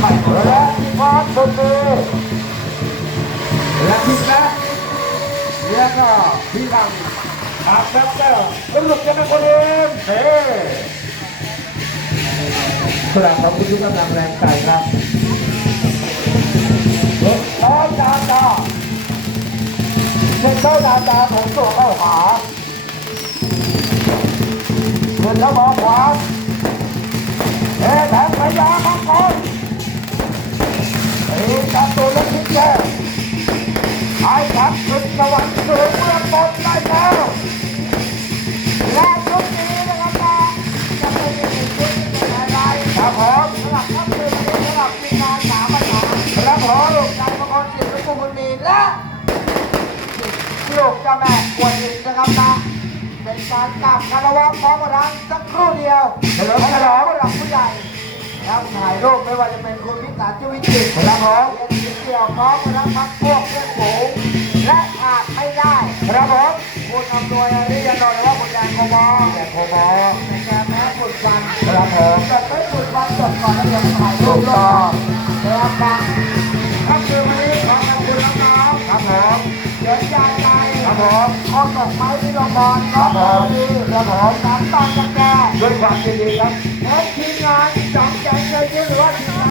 และที่พร้อมคนดีและที่แรกแล้วก็ที่ทำครับครับก็สรุปกันนะคนเองเฮ้กราบขอบคุณทุกกำลังแรงใจครับร้อยดาดาเช็คเข้าดาดาผมตัวเข้าหาเงินแล้วมองขวา ไอ้จับขึ้นสวรรค์สูงเมืองบนได้แล้วและชุดนี้นะครับนะจะเป็นอีกหนึ่งชุดที่เป็นไฮไลท์ครับผมสำหรับค่ำคืนนี้สำหรับทีงานสามปัญหาครับผมลูกชายมังกรจิตและกุบุญมีและลูกเจ้าแม่กวนอิมนะครับนะเป็นการกลับคารวะพร้อมกันสักครู่เดียว แล้วถ่ายรูปไม่ว่าจะเป็นคุณพิสารชีวิจิตครับผมเรียนเกี่ยวพร้อมกันพักพวกเพื่อนฝูงและขาดไม่ได้ครับผมคุณอำนวยอริยนนท์หรือว่าคุณยายโคบอคุณยายโคบอในแกแพ้ฝึกกันครับผมจะไม่ฝึกวันจบก่อนแล้วยังถ่ายรูปต่อนะครับครับคือวันนี้ขอขอบคุณน้องๆครับผมเดินยายไปครับผมขอดอกไม้ที่โรงบาลครับผมครับผมน้ำตาลกาแฟด้วยความยินดีครับ ทีมงานสองแสนเจยิ้มหรือว่า